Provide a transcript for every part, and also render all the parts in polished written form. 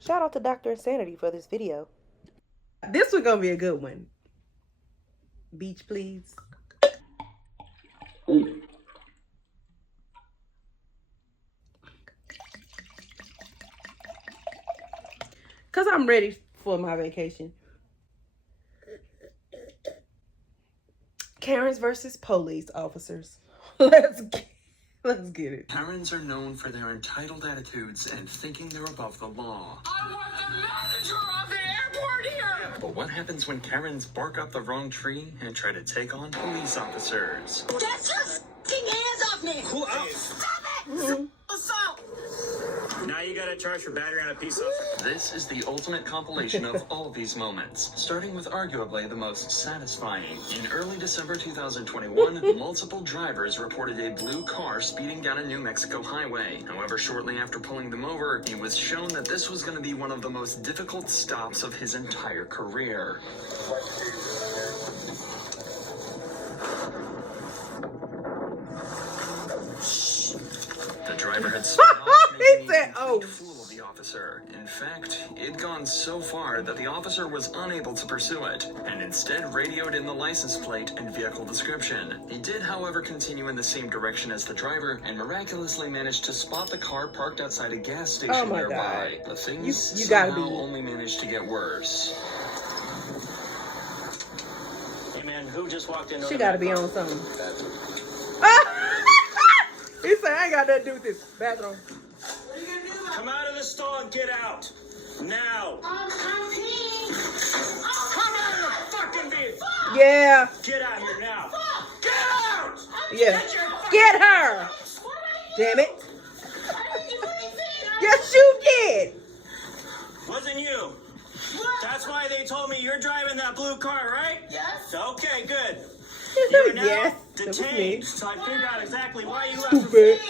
Shout out to Dr. Insanity for this video. This one's gonna be a good one. Beach, please. Cause I'm ready for my vacation. Karens versus police officers. Let's get it. Karens are known for their entitled attitudes and thinking they're above the law. I want the manager of the airport here! But what happens when Karens bark up the wrong tree and try to take on police officers? Get your f***ing hands off me! Who Stop it! Assault! Now you gotta charge for battery on a peace officer. This is the ultimate compilation of all of these moments, starting with arguably the most satisfying. In early December 2021, multiple drivers reported a blue car speeding down a New Mexico highway. However, shortly after pulling them over, he was shown that this was going to be one of the most difficult stops of his entire career. The driver had sped off, making He said, a "Oh." complete fool of the officer. In fact, it'd gone so far that the officer was unable to pursue it, and instead radioed in the license plate and vehicle description. He did, however, continue in the same direction as the driver, and miraculously managed to spot the car parked outside a gas station Oh my nearby. God. But things You gotta somehow be- only managed to get worse. Hey man, who just walked in? She gotta be on something. He said, I ain't got nothing to do with this. Bathroom. Come out of the stall and get out. Now. I'm peeing! Come out of the fucking vehicle. Yeah. Get out here now. Get out! Yeah. Get her. Damn it. I didn't do anything! Yes, you did. Wasn't you. That's why they told me you're driving that blue car, right? Yes? Okay, good. You're now Yes. That was me. detained, so I figured out exactly why you left. Stupid.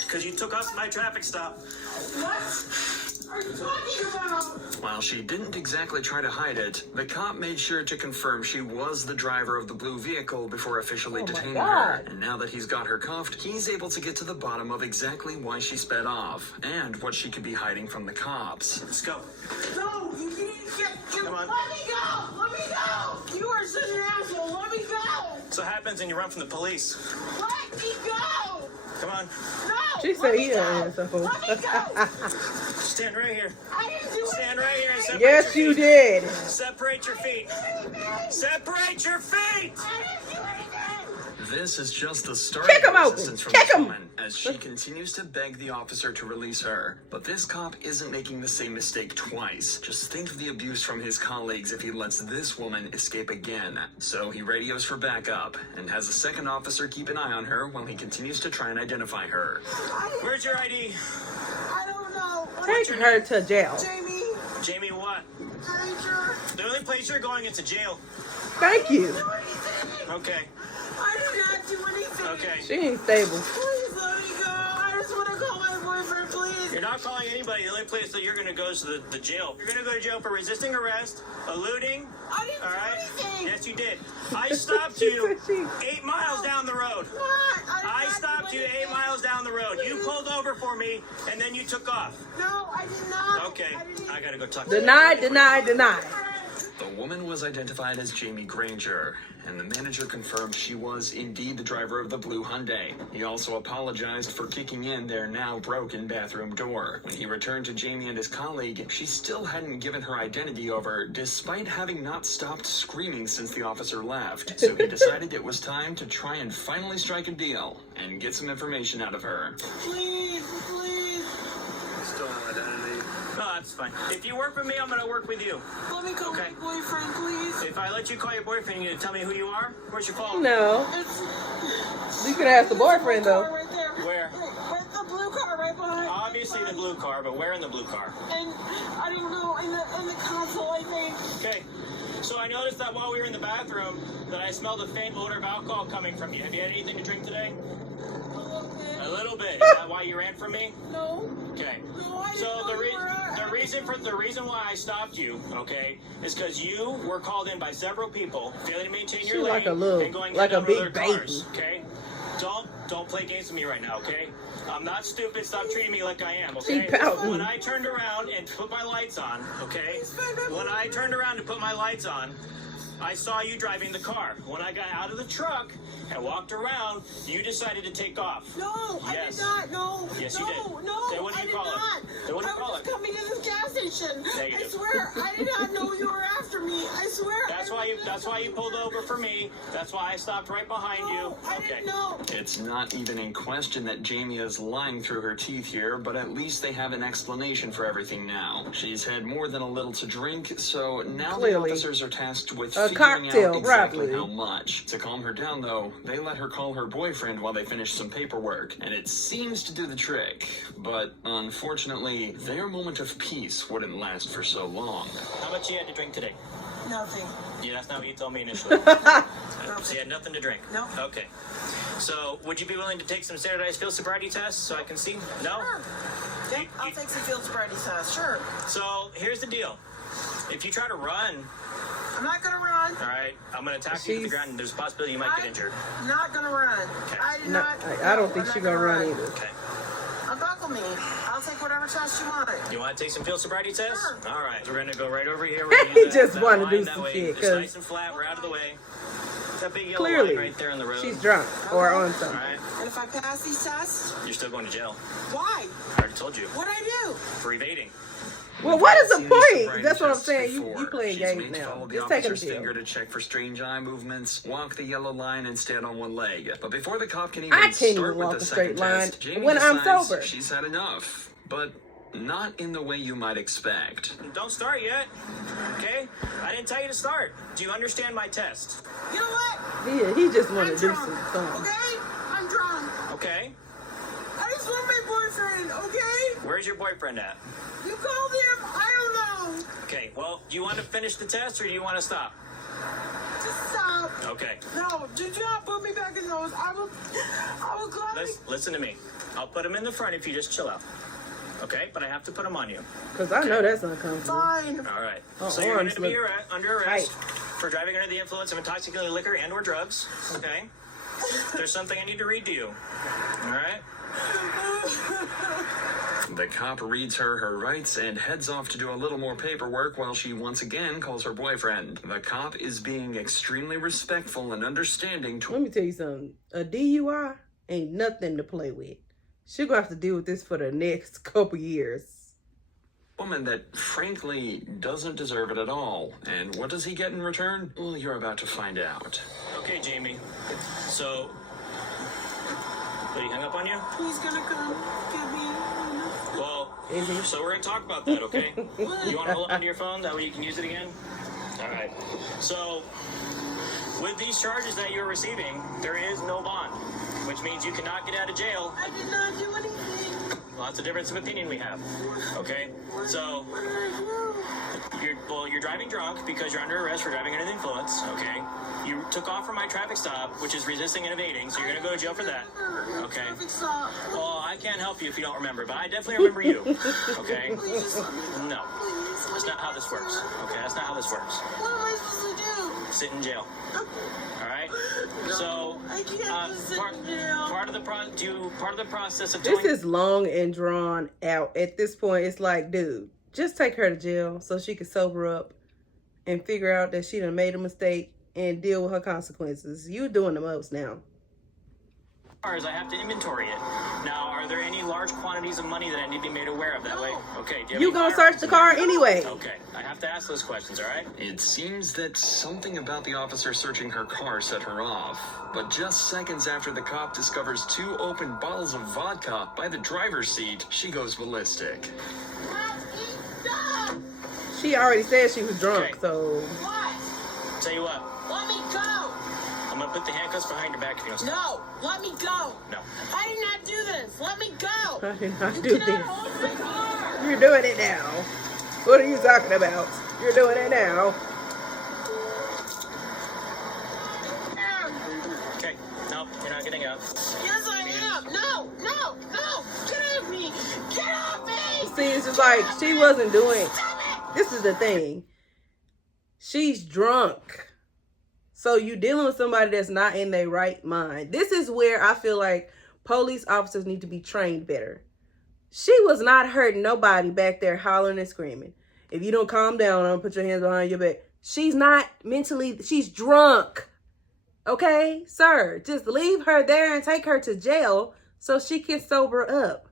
Because you took us my traffic stop. What are you talking about? While she didn't exactly try to hide it, the cop made sure to confirm she was the driver of the blue vehicle before officially Oh my detaining God. her. And now that he's got her cuffed, he's able to get to the bottom of exactly why she sped off and what she could be hiding from the cops. Let's go. No, you didn't get. Come on. Let me go! Let me go! You are such an asshole! Let me go! So happens when you run from the police. Let me go! Come on. No! She said let me he go. an asshole. Let me go! Stand right here. I didn't do Stand right here and separate Yes, your you feet. did. Separate your feet. anything! Separate your feet! I didn't do anything! This is just the start Kick of him the open. resistance from Kick this him. woman as she continues to beg the officer to release her. But this cop isn't making the same mistake twice. Just think of the abuse from his colleagues if he lets this woman escape again. So he radios for backup and has a second officer keep an eye on her while he continues to try and identify her. Where's your ID? I don't know. Take her to jail. Jamie, Jamie, what? Ranger, The only place you're going is to jail. Thank you. do anything! Okay. I did not do anything! Okay. She ain't stable. Please let me go! I just want to call my boyfriend, please! You're not calling anybody. The only place that you're going to go is to the jail. You're going to go to jail for resisting arrest, eluding. I didn't All do right? anything! Yes, you did. I stopped She you said 8 miles down the road. What? I did not stopped do you 8 anything. miles down the road. You pulled over for me, and then you took off. No, I did not. Okay. didn't. I got to go talk to Denied, denied, denied. The woman was identified as Jamie Granger, and the manager confirmed she was indeed the driver of the blue Hyundai. He also apologized for kicking in their now broken bathroom door. When he returned to Jamie and his colleague, she still hadn't given her identity over, despite having not stopped screaming since the officer left. So he decided it was time to try and finally strike a deal and get some information out of her. Please, please. Still no identity. No, that's fine. If you work with me, I'm going to work with you. Let me call Okay. my boyfriend, please. If I let you call your boyfriend, you going to tell me who you are? Where's your phone? No. It's You can ask the boyfriend, car though. right there. Where? Right, the blue car right behind. Obviously the blue car, but where in the blue car? And I don't know, in the console, I think. Okay. So I noticed that while we were in the bathroom, that I smelled a faint odor of alcohol coming from you. Have you had anything to drink today? A little bit. A little bit. Is that why you ran from me? No. Okay. No, I didn't So know you were the reason why I stopped you, okay, is because you were called in by several people failing to maintain She your lane like a little- and going like a down with big other baby. cars, okay? Don't play games with me right now, okay? I'm not stupid. Stop treating me like I am, okay? She pouting. When I turned around and put my lights on, okay? When I turned around to put my lights on, I saw you driving the car. When I got out of the truck and walked around, you decided to take off. No, Yes. I did not. No. Yes, no, you did. No, Then what do I you did call it? not. Then what do you call I was it? just coming to this gas station. Negative. I swear, I did not know you were after me. I swear. That's why you pulled over for me. That's why I stopped right behind you. I didn't know. It's not even in question that Jamie is lying through her teeth here, but at least they have an explanation for everything now. She's had more than a little to drink, so now Clearly. the officers are tasked with A figuring cocktail, out exactly probably. how much. To calm her down, though, they let her call her boyfriend while they finish some paperwork, and it seems to do the trick. But unfortunately, their moment of peace wouldn't last for so long. How much you had to drink today? Nothing. Yeah, that's not what you told me initially. So you had nothing to drink? No. Okay. So, would you be willing to take some standardized field sobriety tests so I can see? No? Sure. Yep, You- I'll you- take some field sobriety tests. Sure. So, here's the deal. If you try to run, I'm not gonna run. all right, I'm going to attack you to the ground and there's a possibility you might get injured. I'm not gonna run. Okay. I did No, not. I don't think I'm she's not gonna run either. Okay. Unbuckle me. I'll take whatever test you want. You want to take some field sobriety tests? Sure. All right. We're going to go right over here. He just wanted to do that some way. shit, It's 'cause nice and flat. We're out of the way. That big yellow Clearly, line right there on the road. she's drunk or on All something. right. And if I pass these tests, You're still going to jail. why? I already told you. What'd I do? For evading. Well, what is the Seen these point? sobriety That's what I'm tests saying. You before. playing She's games made to now. follow the Just take her to officer's finger jail. to check for strange eye movements, walk the yellow line, and stand on one leg. But before the cop can even I can't start even with walk the a straight second line test, Jamie when I'm decides sober. she's had enough. But not in the way you might expect. Don't start yet. Okay? I didn't tell you to start. Do you understand my test? You know what? Yeah, he just wanted I'm to do drunk. something. Okay? I'm drunk. Okay. I just want my boyfriend. Okay? Where's your boyfriend at? You called him. I don't know. Okay, well, do you want to finish the test or do you want to stop? Just stop. Okay. No, do not put me back in those. I will gladly. Listen to me. I'll put him in the front if you just chill out. Okay? But I have to put him on you. Because I know that's uncomfortable. Fine. All right. Oh, So you're going arms to be look under arrest tight. for driving under the influence of intoxicating liquor and or drugs. Okay? There's something I need to read to you. All right? The cop reads her rights and heads off to do a little more paperwork while she once again calls her boyfriend. The cop is being extremely respectful and understanding Let to me tell you something. A DUI ain't nothing to play with. She's going to have to deal with this for the next couple years. a woman that frankly doesn't deserve it at all. And what does he get in return? Well, you're about to find out. Okay, Jamie. So, did he hang up on you? He's gonna come get me. Well, Is he? so we're gonna talk about that, okay? You want to hold on to your phone? That way you can use it again? All right. So, with these charges that you're receiving, there is no bond, which means you cannot get out of jail. I did not do anything. Well, that's a difference of opinion we have. Okay? So, What did I do? you're driving drunk because you're under arrest for driving under the influence, okay? You took off from my traffic stop, which is resisting and evading, so you're gonna go to jail for that. Okay. Traffic stop. Well, I can't help you if you don't remember, but I definitely remember you. Okay? Please just let me. No. Please. That's not how this works. Okay, that's not how this works. What am I supposed to do? Sit in jail. All right. So, I can't just sit in jail. part of the process of This doing. is long and drawn out. At this point, it's like, dude, just take her to jail so she can sober up and figure out that she done made a mistake and deal with her consequences. You doing the most now. Cars, I have to inventory it. Now, are there any large quantities of money that I need to be made aware of that way? Okay. Do you have You any gonna firearms search the in car there? anyway. Okay. I have to ask those questions. All right. It seems that something about the officer searching her car set her off. But just seconds after the cop discovers 2 open bottles of vodka by the driver's seat, she goes ballistic. Stop! She already said she was drunk, Okay. so What? Tell you what. Let me go! I'm gonna put the handcuffs behind your back if you don't stop. No! Let me go! No. I did not do this! Let me go! I did not You do cannot this. hold my car! You're doing it now. What are you talking about? You're doing it now. Okay. No, you're not getting out. Yes, I am! No! No! No! Get off me! Get off me! See, it's just like she wasn't doing. Stop it! This is the thing. She's drunk. So you dealing with somebody that's not in their right mind. This is where I feel like police officers need to be trained better. She was not hurting nobody back there hollering and screaming. If you don't calm down, I'm gonna put your hands behind your back. She's not mentally, she's drunk. Okay, sir, just leave her there and take her to jail so she can sober up.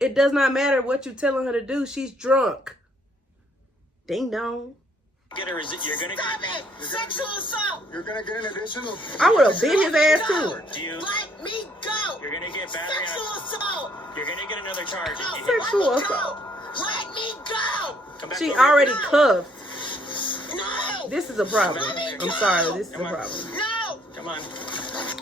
It does not matter what you're telling her to do. She's drunk. Ding dong. You're gonna Stop it! Sexual assault! You're gonna get an additional. I would have bit his ass too. Do you? Let me go! You're gonna get battery. Sexual assault! You're gonna get another charge. No, if you hit- Sexual let me assault. go! Let me go! Come back She over already here. cuffed. No! This is a problem. Let me I'm go! sorry, this is a Come on. problem. No! Come on.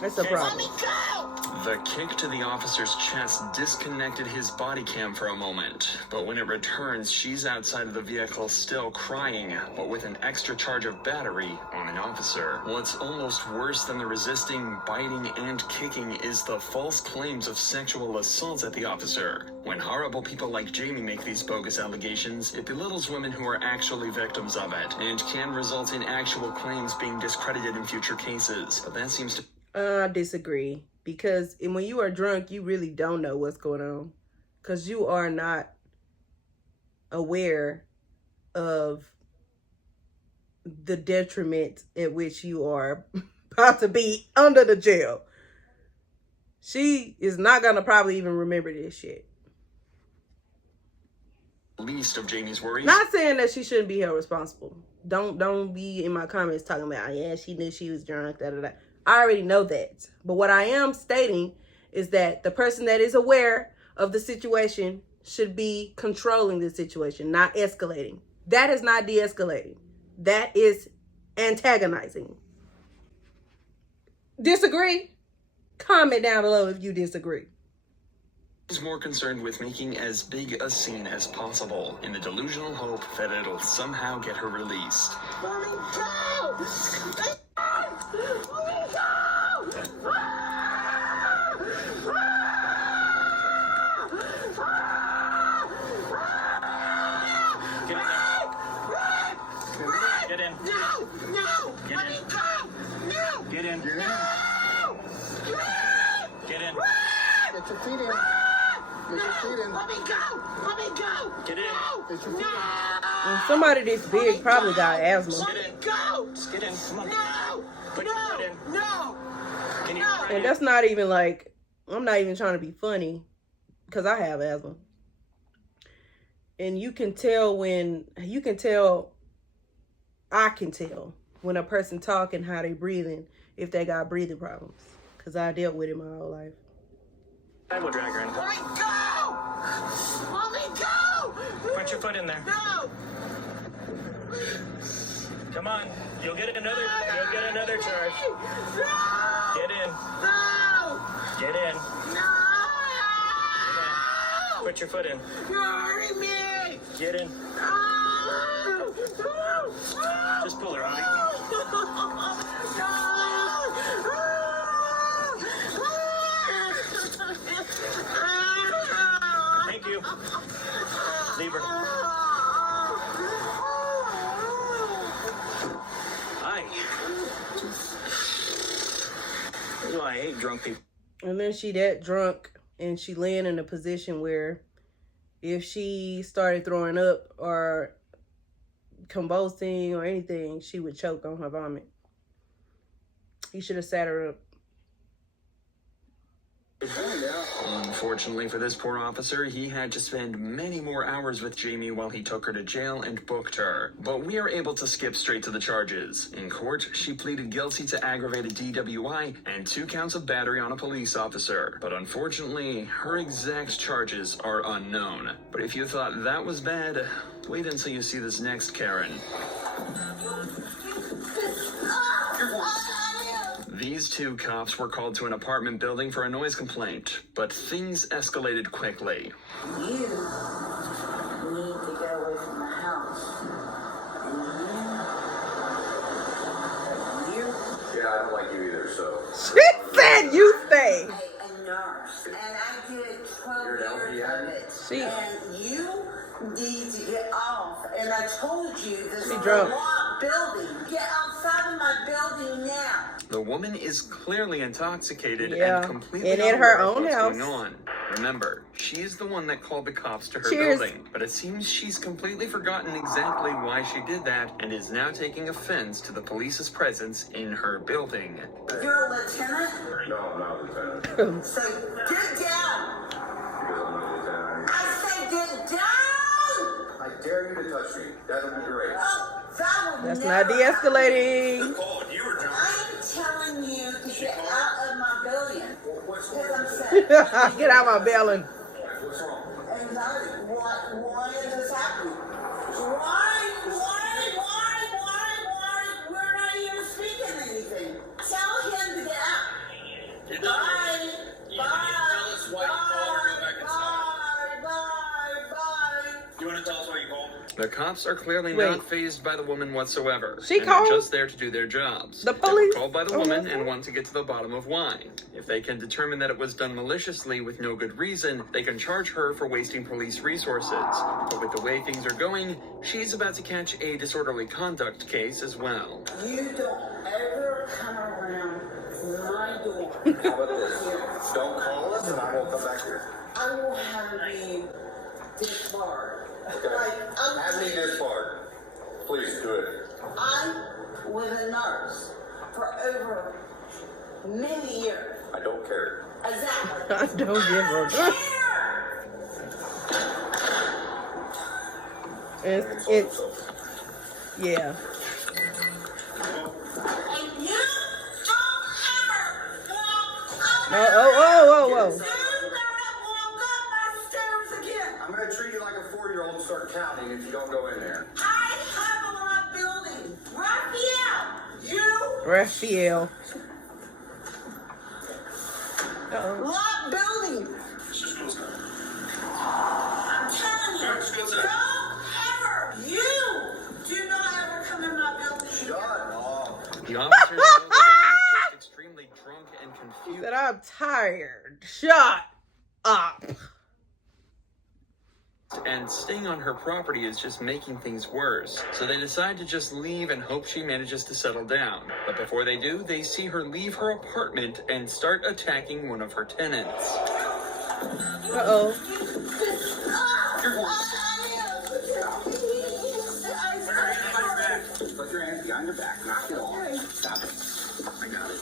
That's a Let problem. me go! The kick to the officer's chest disconnected his body cam for a moment, but when it returns, she's outside of the vehicle still crying, but with an extra charge of battery on an officer. What's almost worse than the resisting, biting, and kicking is the false claims of sexual assault at the officer. When horrible people like Jamie make these bogus allegations, it belittles women who are actually victims of it, and can result in actual claims being discredited in future cases. But that seems to... I disagree. Because when you are drunk, you really don't know what's going on. Because you are not aware of the detriment at which you are about to be under the jail. She is not going to probably even remember this shit. least of Jamie's worries. Not saying that she shouldn't be held responsible. Don't be in my comments talking about, yeah, she knew she was drunk, da da da. I already know that. But what I am stating is that the person that is aware of the situation should be controlling the situation, not escalating. That is not de-escalating. That is antagonizing. Disagree? Comment down below if you disagree. Is more concerned with making as big a scene as possible in the delusional hope that it'll somehow get her released. Mommy, go! Mommy, go! Get in. No! No! Get Let me in. go! No! Get in. No! Get in. Get your feet in. Get your feet in. Let me go! Let me go! Get in. No! Get your feet in. And somebody this big probably got asthma. Let me go! Just get in. Come on. No! Put your foot No! in. No! Can you No. try And to- that's not even like, I'm not even trying to be funny because I have asthma. And you can tell I can tell when a person talking how they breathing if they got breathing problems. Because I dealt with it my whole life. I will drag her in. Let me go! Let me go! Put your foot in there. No! Come on. You'll get another charge. No! Get in. No! Get in. No! Put your foot in. You're hurting me! Get in. No! Just pull her out. Thank you. Leave her. Hi. This is why I hate drunk people. And then she that drunk and she laying in a position where if she started throwing up or convulsing or anything, she would choke on her vomit. He should have sat her up. Unfortunately for this poor officer, he had to spend many more hours with Jamie while he took her to jail and booked her. But we are able to skip straight to the charges. In court, she pleaded guilty to aggravated DWI and 2 counts of battery on a police officer. But unfortunately, her exact charges are unknown. But if you thought that was bad, wait until you see this next Karen. These 2 cops were called to an apartment building for a noise complaint, but things escalated quickly. You need to get away from the house. And you? Yeah, I don't like you either, so. She said you stay. A nurse. And I did 12 You're an years LPN? of it. She- And you need to get off. And I told you this She for drunk. a long my building. Get outside of my building now. The woman is clearly intoxicated Yeah, and completely and in unaware her of own what's house. going on. Remember, she's the one that called the cops to her Cheers. building, but it seems she's completely forgotten exactly why she did that and is now taking offense to the police's presence in her building. You're a lieutenant? No, I'm not a lieutenant. So get down. Because I'm not a lieutenant. I said get down. I dare you to touch me. That'll be great. Oh, that will That's never not de-escalating. happen. I'm telling you to get out of my building. What's Because wrong? I'm sick. Get out my belly. What's wrong? Anxiety. Why is this happening? Why? We're not even speaking anything. Tell him to get out. Bye. You want to tell us what you called? The cops are clearly Wait. not fazed by the woman whatsoever. She and they're called? just there to do their jobs. The They were police? called by the Oh, woman okay. and want to get to the bottom of why. If they can determine that it was done maliciously with no good reason, they can charge her for wasting police resources. But with the way things are going, she's about to catch a disorderly conduct case as well. You don't ever come around my door. How about this? Don't call us and I won't come back here. I will have you disbarred. Okay. Have me disbarred. Please do it. I was a nurse for over many years. I don't care. Exactly. I don't give a It's yeah. And you don't ever walk No, oh. Do not walk up my stairs again. I'm going to treat you like a 4-year-old and start counting if you don't go in there. I have a lot building. Raphael, you Raphael. Uh-oh. lot building. I'm telling you, don't ever, you do not ever come in my building. Shut up. The officers know the woman is just extremely drunk and confused. That I'm tired. Shut up. And staying on her property is just making things worse. So they decide to just leave and hope she manages to settle down. But before they do, they see her leave her apartment and start attacking one of her tenants. Uh-oh. Put your hands behind your back. Knock it off. Stop it. I got it.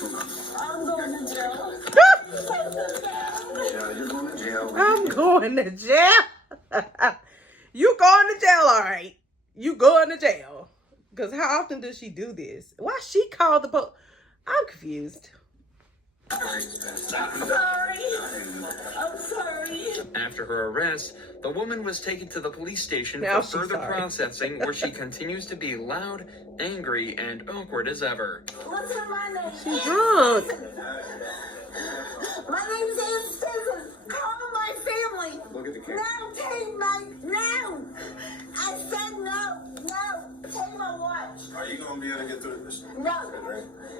Hold on. I'm going to jail. Yeah, you're going to jail. I'm going to jail. You going to jail, all right. You going to jail. Because how often does she do this? Why she called the police? I'm confused. I'm sorry. After her arrest, the woman was taken to the police station Now for she's further sorry. processing, where she continues to be loud, angry, and awkward as ever. What's my name? She's drunk. My name's Ann Stevens. Call my family. Look at the camera. No, take my, no. I said no, no. Take my watch. Are you going to be able to get through this? No.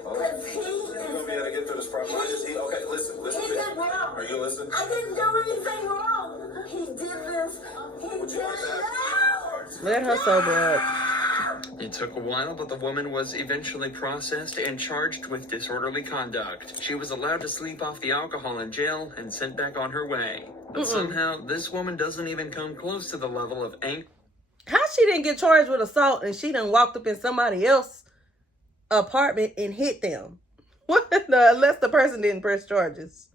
Because he You're going to be able to is, get through this problem. Okay, listen. he did wrong. Are you listening? I didn't do anything wrong. He did this. He did no. Let her sober up. It took a while, but the woman was eventually processed and charged with disorderly conduct. She was allowed to sleep off the alcohol in jail and sent back on her way. But somehow, this woman doesn't even come close to the level of anger. How she didn't get charged with assault and she done walked up in somebody else's apartment and hit them? What? Unless the person didn't press charges.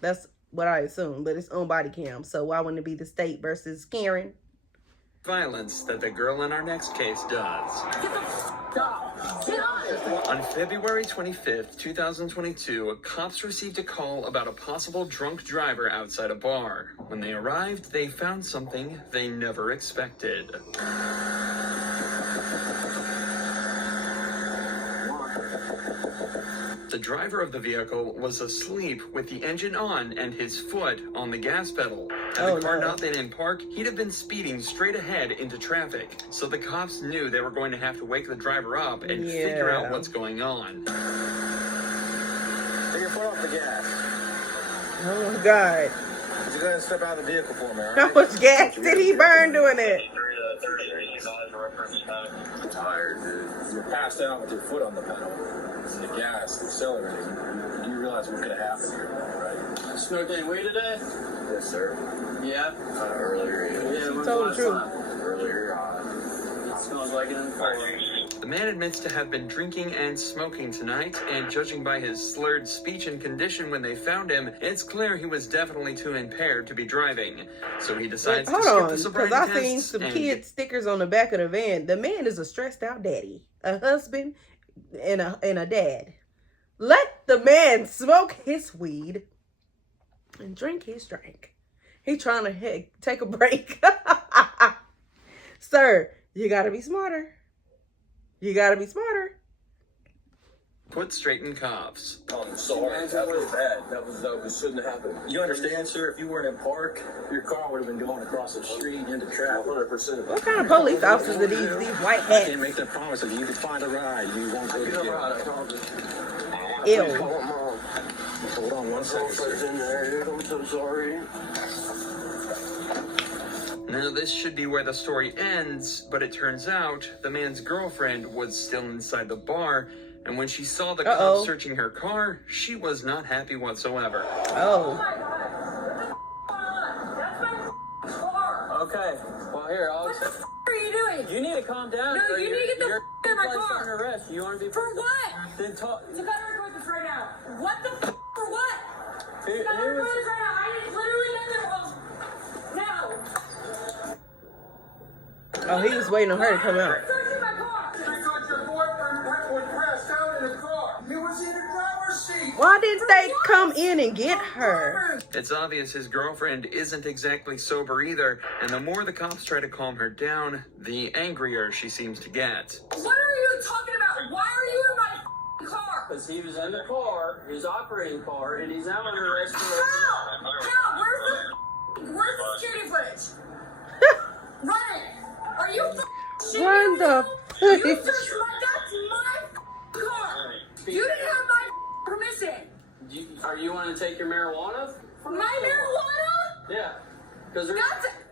That's what I assume, but it's on body cam. So why wouldn't it be the state versus Karen? Violence that the girl in our next case does. On February 25th, 2022, cops received a call about a possible drunk driver outside a bar. When they arrived, they found something they never expected. The driver of the vehicle was asleep with the engine on and his foot on the gas pedal. Had Oh, the car no. not been in park, he'd have been speeding straight ahead into traffic. So the cops knew they were going to have to wake the driver up and figure out Yeah. what's going on. Take your foot off the gas. Oh my God. You're going to step out of the vehicle for me, all How right? much gas did he burn doing it? Tired, dude. You're passed out with your foot on the pedal. The gas, the accelerating. Do you realize what could have happened here, right? Smoked any weed today? Yes, sir. Yeah. Earlier, Yeah, She told the truth. Earlier, smells like it in the floor. The man admits to have been drinking and smoking tonight, and judging by his slurred speech and condition when they found him, it's clear he was definitely too impaired to be driving. So he decides to skip Hold the on, sobriety because I tests seen some and kid stickers on the back of the van. The man is a stressed out daddy, a husband, and a dad. Let the man smoke his weed and drink his drink. He trying to take a break. Sir, you gotta be smarter. You gotta be smarter. put straight in cuffs. I'm sorry. That was bad. That shouldn't have happened. You understand, sir? If you weren't in park, your car would have been going across the street into traffic. 100%. What kind of police officers are these white I hats? can't make that promise. If you can find a ride, you won't go to jail. Ew. Hold on one second, sir. I'm so sorry. Now, this should be where the story ends, but it turns out the man's girlfriend was still inside the bar, and when she saw the cops searching her car, she was not happy whatsoever. Oh. Okay. Well, here, I'll... What the f*** are you doing? You need to calm down. No, you need to get the f*** in my placed car. under arrest. You want to be... For what? Then talk... You gotta record this right now. What the f***? For what? You gotta Who record was... this right now. I did literally nothing wrong. Now. Oh, he was waiting on her to come out. Searching my car. I thought your boyfriend was passed out in the car. He was in the driver's seat. Why didn't they come in and get her? It's obvious his girlfriend isn't exactly sober either, and the more the cops try to calm her down, the angrier she seems to get. What are you talking about? Why are you in my f***ing car? Because he was in the car, his operating car, and he's now under arrest. How? Where's the security footage? Run it. Are you shitting Run me? the You footage. searched that's my car. You didn't have my permission. Are you want to take your marijuana? My marijuana? Yeah. Because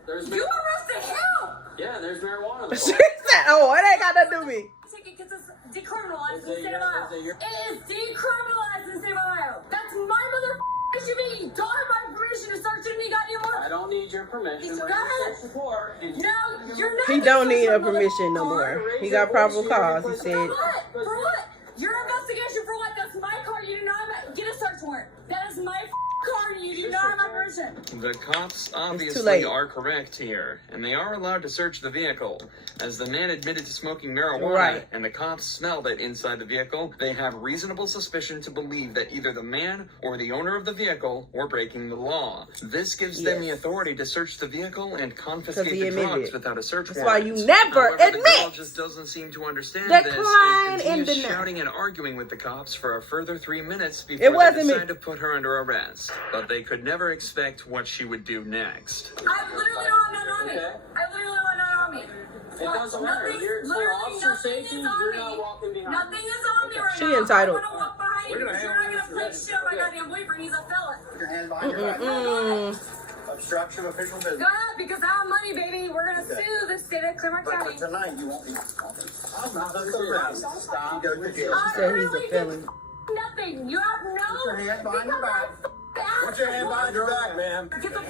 there's You arrested him. yeah, there's marijuana in the She car. said, oh, it ain't got nothing to do with me. Ticket because it's decriminalized in the Is it state of your- Ohio. is it your- It is decriminalized in the state of Ohio. That's my mother SUV. You don't have my permission to search any goddamn I work. don't need your permission. Go We're gonna ahead. search the car. And No, you're not. He gonna don't search need my a permission no mother more. car. He got probable cause, he For said. what? For what? Your investigation for what? That's my car. You do not have get a search warrant. That is my car. You do not have my permission. The cops late. obviously are correct here, and they are allowed to search the vehicle. As the man admitted to smoking marijuana, Right. and the cops smelled it inside the vehicle, they have reasonable suspicion to believe that either the man or the owner of the vehicle were breaking the law. This gives them the Yes. authority to search the vehicle and confiscate he the admitted drugs it. without a search That's why warrant. you never However, the girl admit. just doesn't seem to understand Decline this and and continues deny. shouting and arguing with the cops for a further 3 minutes It before they wasn't me. decide to put her under arrest. But they could never expect what she would do next. I literally don't have none on me. Okay. I literally don't have none on me. It doesn't matter. Nothing- You're for literally officer nothing safety. is on You're me. not walking behind. Nothing is on me right She now. entitled. I'm gonna walk behind you because you're not gonna play shit on my goddamn boyfriend. He's a felon. Your hands behind your back. Obstruction of official Go business. ahead, because I have money, baby. We're gonna sue the state of Claremont But County. tonight you won't be. I'm not Stop. You go to jail. I said he's a literally felon. did nothing. You have no. Put your hand behind your back. Put Put your hand behind your back, ma'am. Get the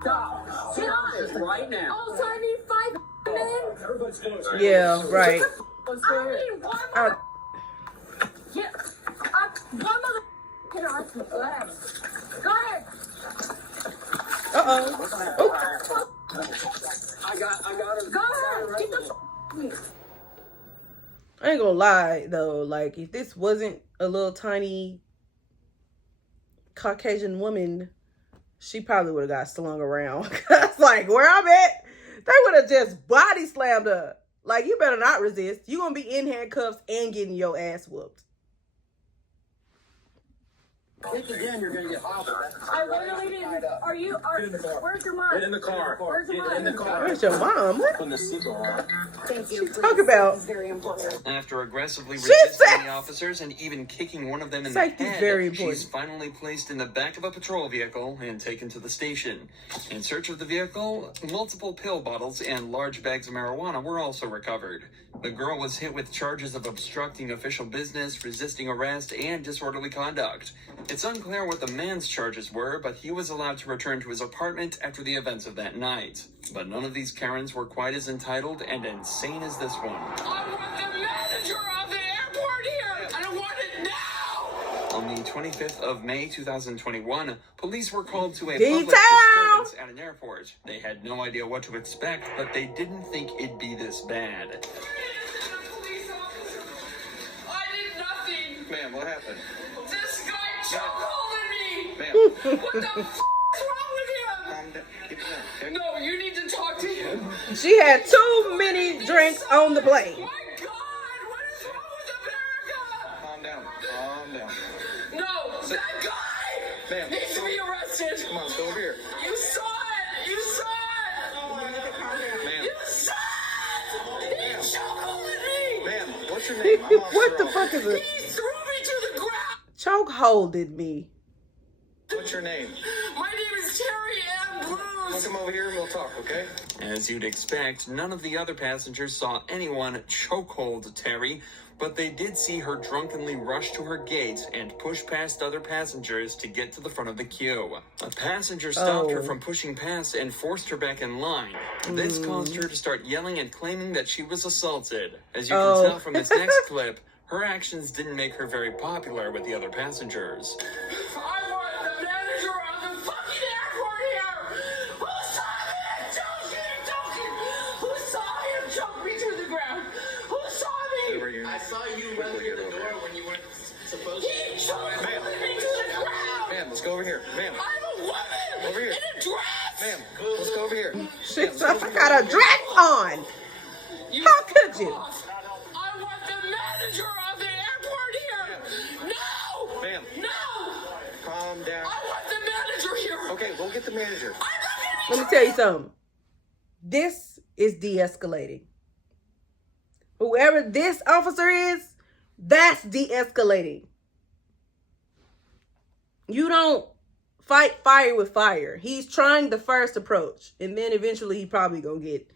stop. Get on. Right now. Oh, so I need 5 minutes. Everybody's doing Yeah, right. I need one more. Yeah. One mother. Get on. Go ahead. Go ahead. Uh-oh. I got him. Go ahead. Get the. I ain't gonna lie, though. Like, if this wasn't a little tiny Caucasian woman, she probably would have got slung around. Cause, like, where I'm at, they would have just body slammed her. Like, you better not resist. You gonna be in handcuffs and getting your ass whooped. Kick again, you're gonna get hobbled. I literally didn't. Where's your mom? Get in the car. Where's your Get in the mom? car. Where's your mom? What Putting the seatbelt on. Thank you. talk about? This is very important. After aggressively She resisting said- the officers and even kicking one of them in Safety's the head, very important. she's finally placed in the back of a patrol vehicle and taken to the station. In search of the vehicle, multiple pill bottles and large bags of marijuana were also recovered. The girl was hit with charges of obstructing official business, resisting arrest, and disorderly conduct. It's unclear what the man's charges were, but he was allowed to return to his apartment after the events of that night. But none of these Karens were quite as entitled and insane as this one. I want the manager of the airport here. I don't want it now. On the 25th of May 2021, police were called to a Detail! public disturbance at an airport. They had no idea what to expect, but they didn't think it'd be this bad. I did nothing. Ma'am, what happened? This guy chokeholded me. Ma'am, What the f is wrong with him? calm down. Keep it down, okay? No, you need to talk to him. She had too many drinks on the plane. My God, what is wrong with America? Calm down. Calm down. No, that guy Ma'am. needs to be arrested. Come on, let's go over here. You saw it. You saw it. Ma'am. You saw it. He chokeholded me. Ma'am, what's your name? I'm Officer What the Officer. fuck is it? He threw me to the ground. Choke holded me. What's your name? My name is Terry M. Blues. Come over here and we'll talk, okay? As you'd expect, none of the other passengers saw anyone chokehold Terry, but they did see her drunkenly rush to her gate and push past other passengers to get to the front of the queue. A passenger stopped her Oh. from pushing past and forced her back in line. This caused her to start yelling and claiming that she was assaulted. As you Oh. can tell from this next clip, her actions didn't make her very popular with the other passengers. I want the manager of the fucking airport here. Who saw me choking? Who saw him choke me to the ground? Who saw Where were me? you? I saw you run through the door when you weren't supposed He to. choked me to the ground. Ma'am, let's go over here. Ma'am, I'm a woman Over here. in a dress. ma'am, let's go over here. She got a dress on. How could you? I want the manager of the airport here. No. Ma'am. No. Calm down. I want the manager here. Okay, we'll get the manager. Let me tell you something. This is de-escalating. Whoever this officer is, that's de-escalating. You don't fight fire with fire. He's trying the first approach, and then eventually he probably gonna get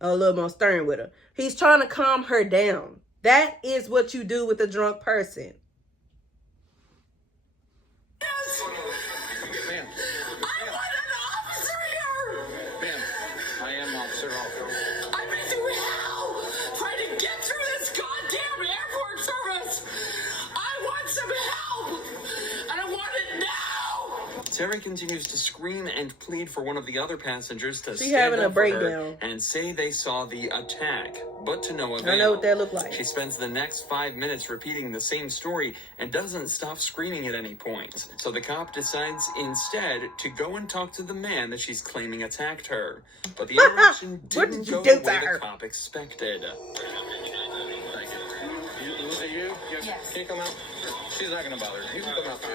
a little more stern with her. He's trying to calm her down. That is what you do with a drunk person. Yes. Ma'am, I want an officer here. ma'am, I am Officer Officer. I've been through hell trying to get through this goddamn airport service. I want some help, and I want it now. Terry continues to scream and plead for one of the other passengers to She stand having a up for her breakdown. and say they saw the attack, but to no avail. I know what that looked like. She spends the next 5 minutes repeating the same story and doesn't stop screaming at any point. So the cop decides instead to go and talk to the man that she's claiming attacked her. But the interaction What didn't did you go do the to way her? the cop expected. Was it you? Yes. Can you come out? She's not gonna bother. You can come out too.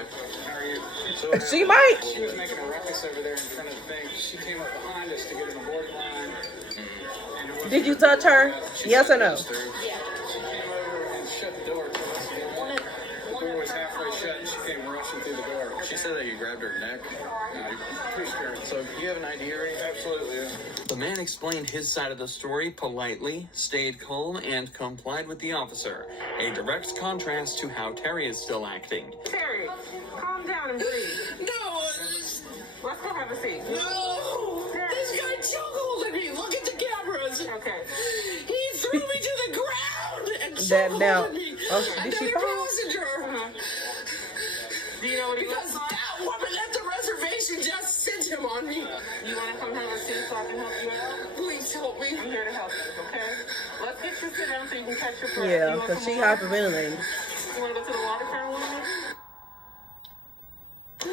How are you? So, She might. She was making a ruckus over there in front of the thing. She came up behind us to get in the boarding line. Did you touch her? Yes or no? She came over and shut the door to us again. The door was halfway shut and she came rushing through the door. she said that you grabbed her neck. Pretty scared. So, you have an ID or anything? Absolutely. Yeah. The man explained his side of the story politely, stayed calm, and complied with the officer. A direct contrast to how Terry is still acting. Terry, calm down and breathe. No. Let's go have a seat. No. This guy chokeholded me. Look at the cameras. Okay. He threw me to the ground and That now- chokeholded me. oh, did she Another fall? passenger. Do you know what he Because looks like? that woman at the reservation just sent him on me. You want to come have a seat so I can help you out? Please help me. I'm here to help you, okay? Let's get you sit down so you can catch your breath. Yeah, You want because some she water? hyperventilating. You want to go to the water fountain with me?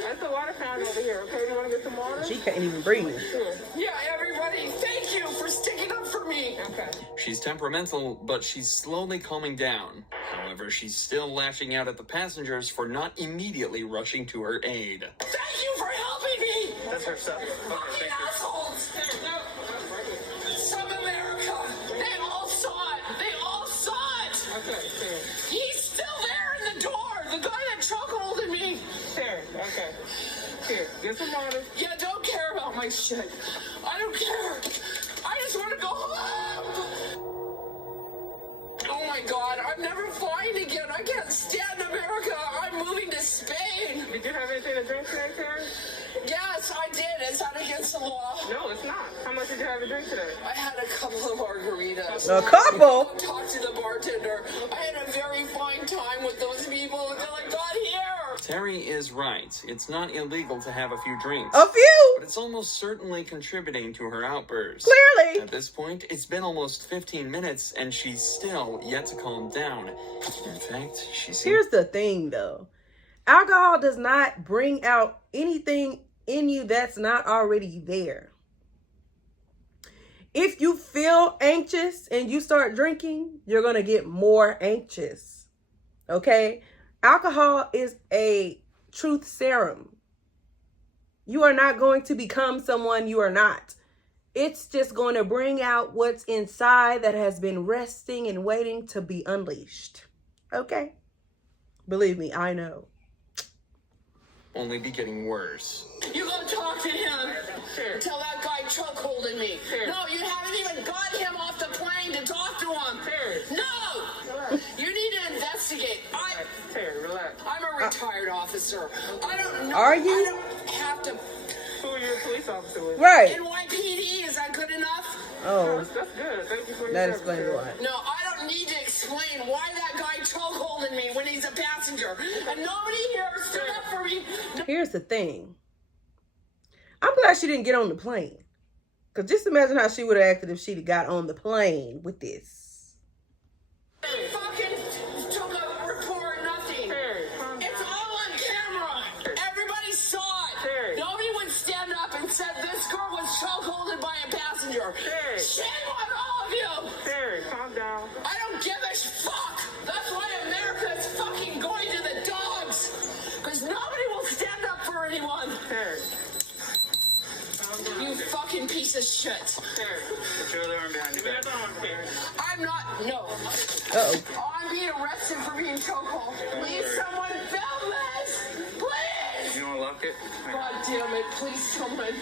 That's the water fountain over here, okay? You want to get some water? She can't even breathe. Sure. Yeah, everybody, thank you for sticking up for me. Okay. She's temperamental, but she's slowly calming down. However, However, she's still lashing out at the passengers for not immediately rushing to her aid. Thank you for helping me! That's her stuff. Okay, Fucking thank you. assholes! Some America! They all saw it! They all saw it! Okay. He's still there in the door! The guy that chokeholded me! Here. Okay. Here. Get some water. Yeah, don't care about my shit. I don't care. I just want to go home. Oh my God, I'm never flying again. I can't stand America. I'm moving to Spain. Did you have anything to drink today, Karen? Yes, I did. Is that against the law? No, it's not. How much did you have to drink today? I had a couple of margaritas. A couple? I talked to the bartender. I had a very fine time with those people until I got here. Terry is right. It's not illegal to have a few drinks. A few? But it's almost certainly contributing to her outburst. Clearly. At this point, it's been almost 15 minutes and she's still yet to calm down. In fact, Here's the thing, though. Alcohol does not bring out anything in you that's not already there. If you feel anxious and you start drinking, you're going to get more anxious. Okay? Alcohol is a truth serum. You are not going to become someone you are not. It's just going to bring out what's inside that has been resting and waiting to be unleashed. Okay? Believe me, I know. only be getting worse. You go talk to him. Tell that guy chokeholding me. No, you haven't even got him off the plane to talk to him. No! You need to investigate. Relax. I'm a retired officer. I don't know. Are you? I don't have to. Who are you a police officer with? Right. NYPD, is that good enough? Oh, That's good. Thank you for your that service, explains a sir. lot. No, I don't need to explain why that guy chokeholding me when he's a passenger. And nobody here stood up for me. Here's the thing. I'm glad she didn't get on the plane. Because just imagine how she would have acted if she'd have got on the plane with this. Fucking took a report, nothing. It's all on camera. Everybody saw it. Nobody would stand up and said this girl was chokeholded by a passenger. Shame on all of you. Calm down. I don't give a fuck. That's why America is fucking going to the dogs. Because nobody will stand up for anyone. You fucking piece of shit. I'm not. No. Uh-oh. I'm being arrested for being chokehold. Please, someone film this. Please. You want to lock it? God damn it. Please, someone.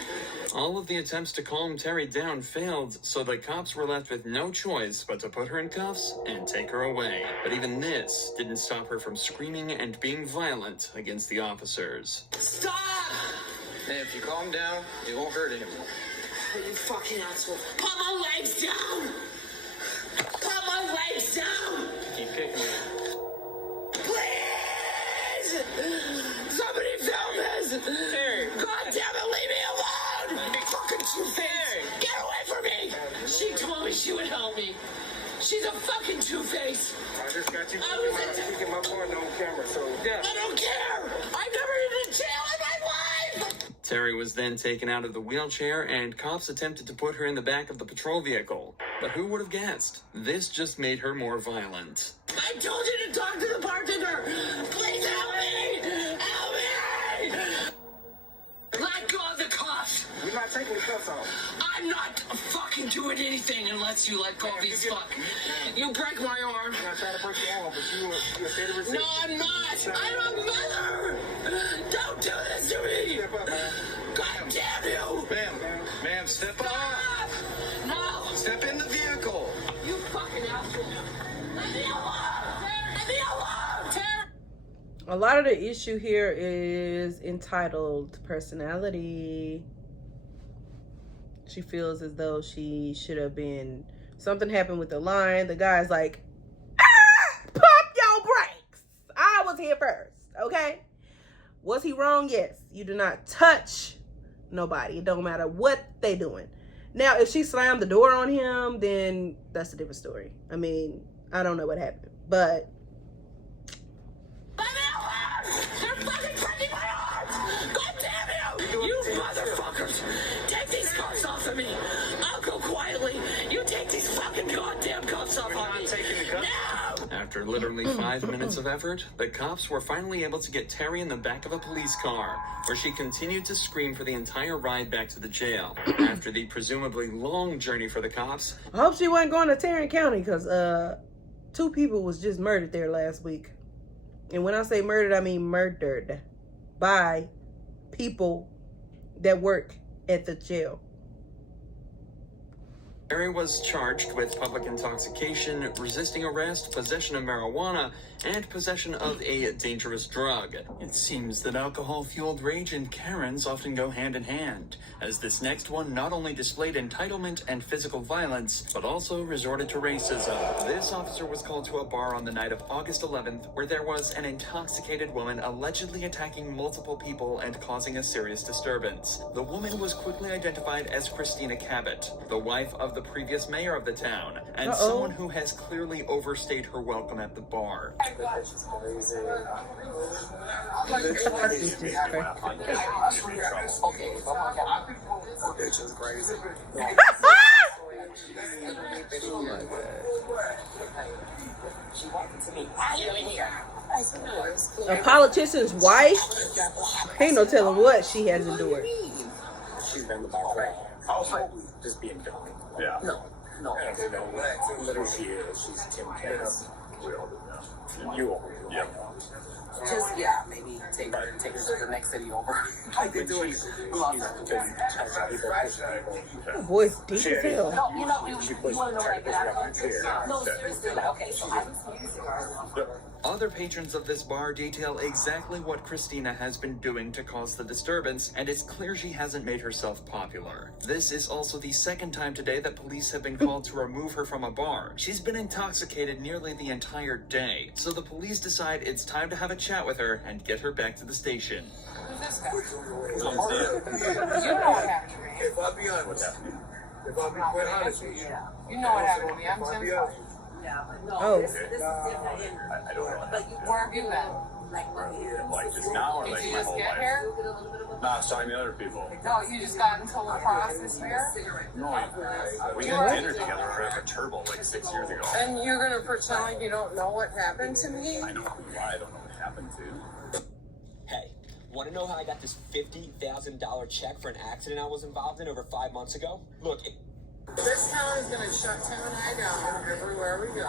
All of the attempts to calm Terry down failed, so the cops were left with no choice but to put her in cuffs and take her away. But even this didn't stop her from screaming and being violent against the officers. Stop. Hey, if you calm down, it won't hurt anymore. You fucking asshole. Put my legs down. Put my legs down. Keep kicking me. Please! Somebody film this! God damn it, leave me alone! Fucking two-face! Get away from me! She told me she would help me. She's a fucking two-face. I just got you I keeping my partner on camera, so yeah. I don't care! I've never been in jail in my life! Terry was then taken out of the wheelchair, and cops attempted to put her in the back of the patrol vehicle. But who would have guessed? This just made her more violent. I told you to talk to the bartender! Please help me! Help me! Let go of the cuffs! We're not taking the cuffs off. I'm not fucking doing anything unless you let go of these fucking... You break my arm. I'm not trying to break your arm, but you a state of resistance. No, I'm not. I'm a mother. Don't do this to me. Step up, man. God damn you. Ma'am, step up. Stop. No. Step in the vehicle. You fucking asshole. Let me alone. Let me alone. Terry. A lot of the issue here is entitled personality. She feels as though she should have been... Something happened with the line. The guy's like, pump your brakes. I was here first, okay? Was he wrong? Yes. You do not touch nobody. It don't matter what they doing. Now, if she slammed the door on him, then that's a different story. I mean, I don't know what happened, but... Let me alone. They're fucking breaking my arms. God damn you. You motherfuckers. Take these cuffs off of me. I'll go quietly. You take these fucking goddamn cuffs off of me. taking the cuffs. No. After literally 5 minutes of effort, the cops were finally able to get Terry in the back of a police car, where she continued to scream for the entire ride back to the jail. After the presumably long journey for the cops, I hope she wasn't going to Tarrant County, because 2 people was just murdered there last week. And when I say murdered, I mean murdered by people that work at the jail. Terry was charged with public intoxication, resisting arrest, possession of marijuana, and possession of a dangerous drug. It seems that alcohol-fueled rage and Karens often go hand in hand, as this next one not only displayed entitlement and physical violence, but also resorted to racism. This officer was called to a bar on the night of August 11th, where there was an intoxicated woman allegedly attacking multiple people and causing a serious disturbance. The woman was quickly identified as Christina Cabot, the wife of the previous mayor of the town, and someone who has clearly overstayed her welcome at the bar. A politician's wife? Ain't no telling what she has endured. She's been the bar. Just being dumb. Yeah. No. Literally she is. She's Tim Cass. We all do now. You all do. Yeah. Just, maybe take her to the next city over. I could do it. Her voice deep as hell. No, you want to know what I get out of it? No, seriously. Okay, so I was Other patrons of this bar detail exactly what Christina has been doing to cause the disturbance, and it's clear she hasn't made herself popular. This is also the second time today that police have been called to remove her from a bar. She's been intoxicated nearly the entire day, so the police decide it's time to have a chat with her and get her back to the station. Who's this guy? You know what happened to me. If I'll be honest, if I'll be quite honest with you, You know what happened to me. I'm Tim. Yeah, but no, Oh. this is different. I don't know. But you Where have you been? Like just now or Did like you my just whole get life? here? No, I was talking to other people. No, you just got into a process here? No, we got dinner together at a turbo like 6 years ago. And you're going to pretend like you don't know what happened to me? I know why I don't know what happened to. Hey, want to know how I got this $50,000 check for an accident I was involved in over 5 months ago? Look, This town is going to shut Tim and I down everywhere we go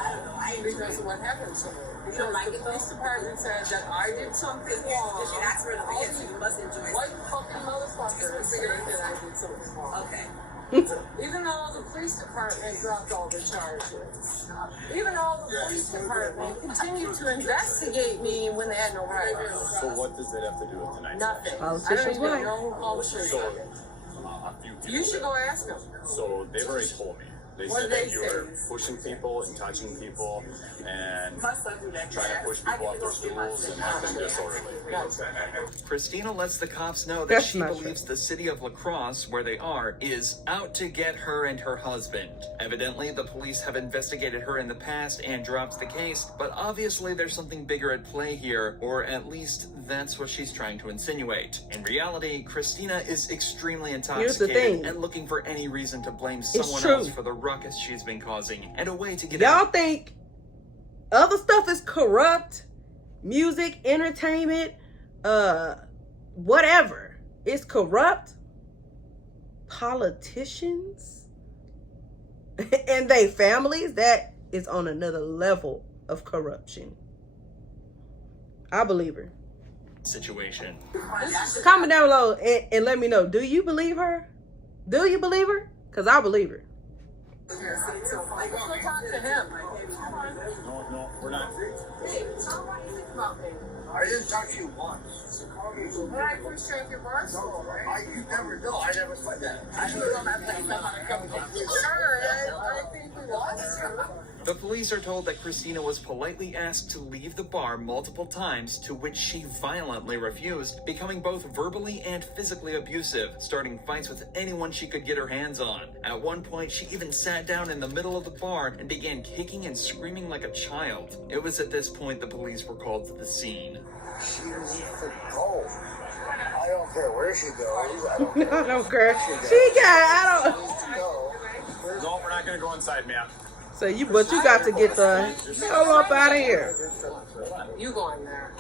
because of what happened to me. Because the police department said that I did something wrong. That's where the yes, you must enjoy White fucking motherfucker figured that I did something wrong. Okay. Even though the police department dropped all the charges. Even though the police department continued to investigate me when they had no right. So what does that have to do with tonight? Nothing. I don't Politician's even wife. know who called the sheriff. You should go ask them. So they've already told me. They What said did that they you say? were pushing people and touching people and My son do that. trying to push people off their stools and acting disorderly. Christina lets the cops know that That's she not believes the city of La Crosse, where they are, is out to get her and her husband. Evidently, the police have investigated her in the past and dropped the case, but obviously there's something bigger at play here, or at least that's what she's trying to insinuate. In reality, Christina is extremely Here's the intoxicated thing. and looking for any reason to blame someone true. else for the ruckus she's been causing, and a way to get Y'all out. think other stuff is corrupt? Music, entertainment, whatever. It's corrupt? Politicians and they families, that is on another level of corruption. I believe her. Situation. Comment down below and let me know. Do you believe her? Do you believe her? Because I believe her. Go talk to him. No, we're not. Hey, tell me what you think about me. I didn't talk to you once. When I first drank your bar stool, right? You never know. I never said that. I don't know that place. I'm not coming to you. Sure, I think we lost you. The police are told that Christina was politely asked to leave the bar multiple times, to which she violently refused, becoming both verbally and physically abusive, starting fights with anyone she could get her hands on. At one point, she even sat down in the middle of the bar and began kicking and screaming like a child. It was at this point the police were called to the scene. She needs to go. I don't care where she goes. I don't I don't care. She got, I don't. No, we're not going to go inside, ma'am. So but you got to get the hell up out of here. You going there?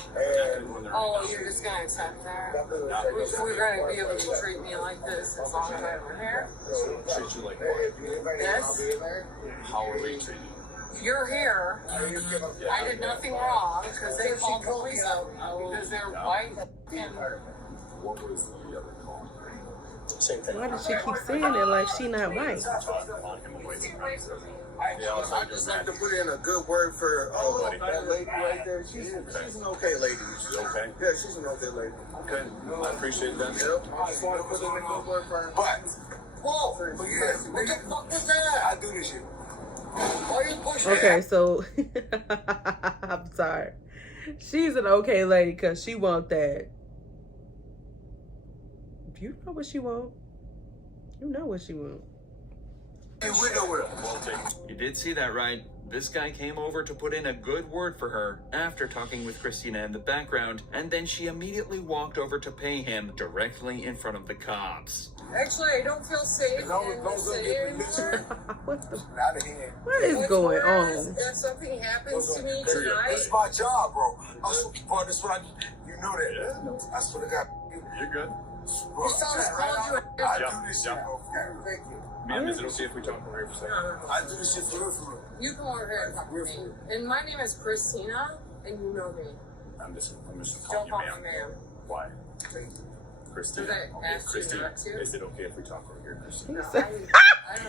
Oh, you're just gonna accept that? We're gonna be able to treat me like this as long as I'm here? Treat you like what? Yes? How are we treating you? You're here. I did nothing wrong because they called the police out because they're white and. What was the other call? Same thing. Why does she keep saying it like she not white? I just like to put in a good word for that lady right there. She's an okay lady. She's okay? Yeah, she's an okay lady. Okay. I appreciate that. Yep. I just want to put in a good word for her. But, whoa, but yeah, nigga, fuck with that. I do this shit. Why you pushing Okay, so I'm sorry. She's an okay lady because she want that. You know what she want. You know what she want. You did see that, right? This guy came over to put in a good word for her after talking with Christina in the background, and then she immediately walked over to pay him directly in front of the cops. Actually, I don't feel safe in the city anymore. What is going on? If something happens to me tonight, This is my job, bro. This is what you know that. Yeah. I swear to God. You're good. you saw this called you. I do this shit, bro. Thank you. Ma'am, is it okay if we talk over here for a second? I do this shit for real. You come over here and talk to me. And my name is Christina, and you know me. I'm just Don't calling call you me ma'am. ma'am. Why? Christina. Did I ask you Christina, not to? is it okay if we talk over here, Christina? No, I don't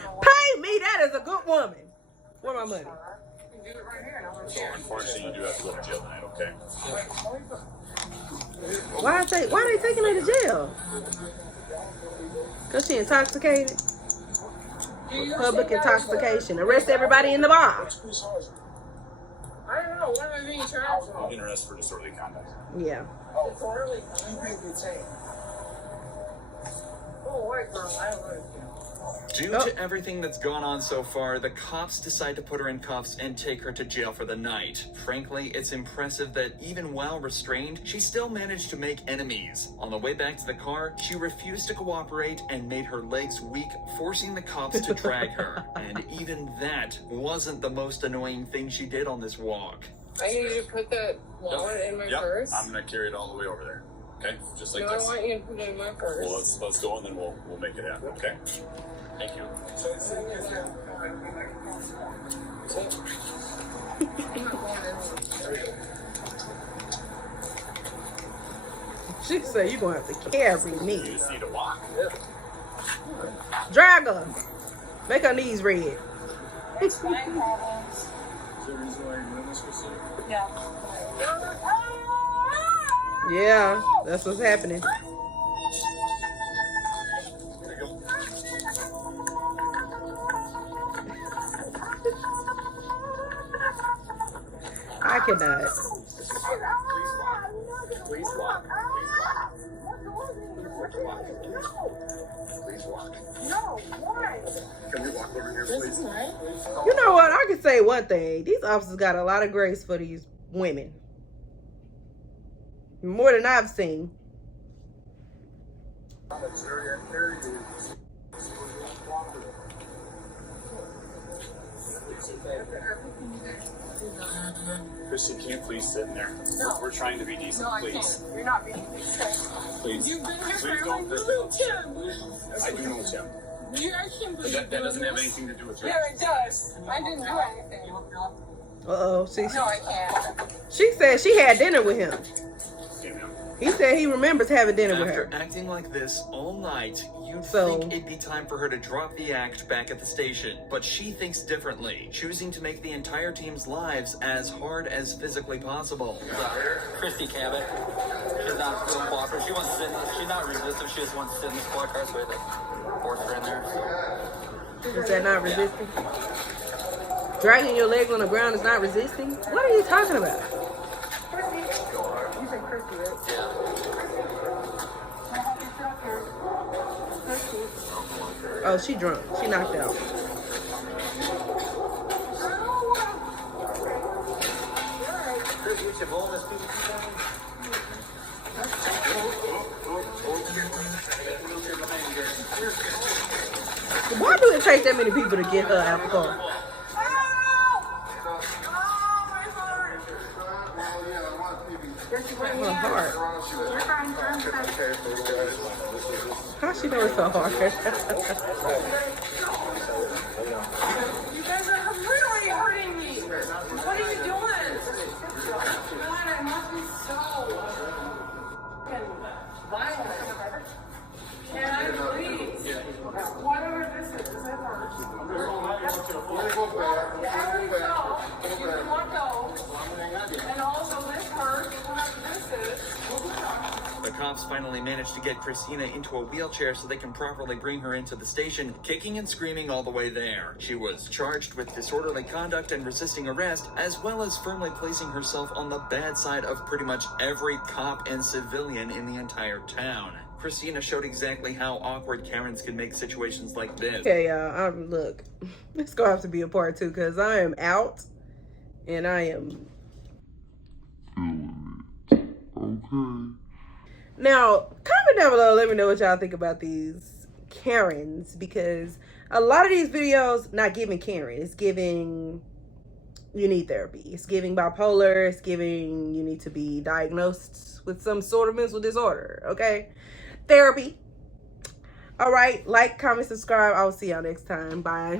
know why. Pay me. That is a good woman. Where my money? You can do it right here, and I'm gonna So share. unfortunately, you do have to go to jail tonight, okay? Why they taking her to jail? Cause she intoxicated. Public intoxication. Arrest everybody in the bar. I don't know. What am I being charged You're for? getting arrested for disorderly conduct. Yeah. Disorderly. Oh, wait, girl. I don't know. Due to everything that's gone on so far, the cops decide to put her in cuffs and take her to jail for the night. Frankly, it's impressive that even while restrained, she still managed to make enemies. On the way back to the car, she refused to cooperate and made her legs weak, forcing the cops to drag her. And even that wasn't the most annoying thing she did on this walk. I need you to put that wallet in my purse. I'm gonna carry it all the way over there. Okay? Just like No, I this. want you to put it in my purse. Well, let's go and then we'll make it happen, okay? Thank you. She said you're gonna have to carry You me. just need to walk. Drag her. Make her knees red. It's my problems. Is there a reason why you're doing this, Christina? Yeah. Yeah, that's what's happening. There you go. I cannot. Please walk. Please walk. No, why? Can we walk over here, please? You know what? I can say one thing. These officers got a lot of grace for these women. More than I've seen. Christian, can you please sit in there? No. We're trying to be decent, No, I please. can't. You're not being decent. Please. You've been here Please for don't like fit Tim. I do know Tim. I can't But believe that you're doesn't doing have this. anything to do with you. Yeah, it does. I didn't do anything. Uh-oh. See, No, I can't. she said she had dinner with him. Okay, ma'am. He said he remembers having dinner with After her. acting like this all night, you'd So- think it'd be time for her to drop the act back at the station, but she thinks differently, choosing to make the entire team's lives as hard as physically possible. Christy Cabot. She's not real cooperative. She wants to sit. She's not resistant. She just wants to sit in the squad car, so we had to force her in there. Is that not resisting? Dragging your legs on the ground is not resisting? What are you talking about? You said Christy, right? Yeah. Can I have your truck here? Christy. Oh, she drunk. She knocked out. Why do it take that many people to get her out the car? hard? You're fine, How she know it's so hard? You guys are really hurting me. What are you doing? God, I must be so violent. Can I please? Whatever this is it hurts. I already know. You can let go. And also this hurts. Whatever this is. The cops finally managed to get Christina into a wheelchair so they can properly bring her into the station, kicking and screaming all the way there. She was charged with disorderly conduct and resisting arrest, as well as firmly placing herself on the bad side of pretty much every cop and civilian in the entire town. Christina showed exactly how awkward Karens can make situations like this. Okay, y'all, look, it's gonna have to be a part 2 because I am out and I am feeling it. Okay. Now, comment down below, let me know what y'all think about these Karens, because a lot of these videos not giving Karen, it's giving you need therapy, it's giving bipolar, it's giving you need to be diagnosed with some sort of mental disorder, okay? Therapy. All right, like, comment, subscribe. I will see y'all next time. Bye.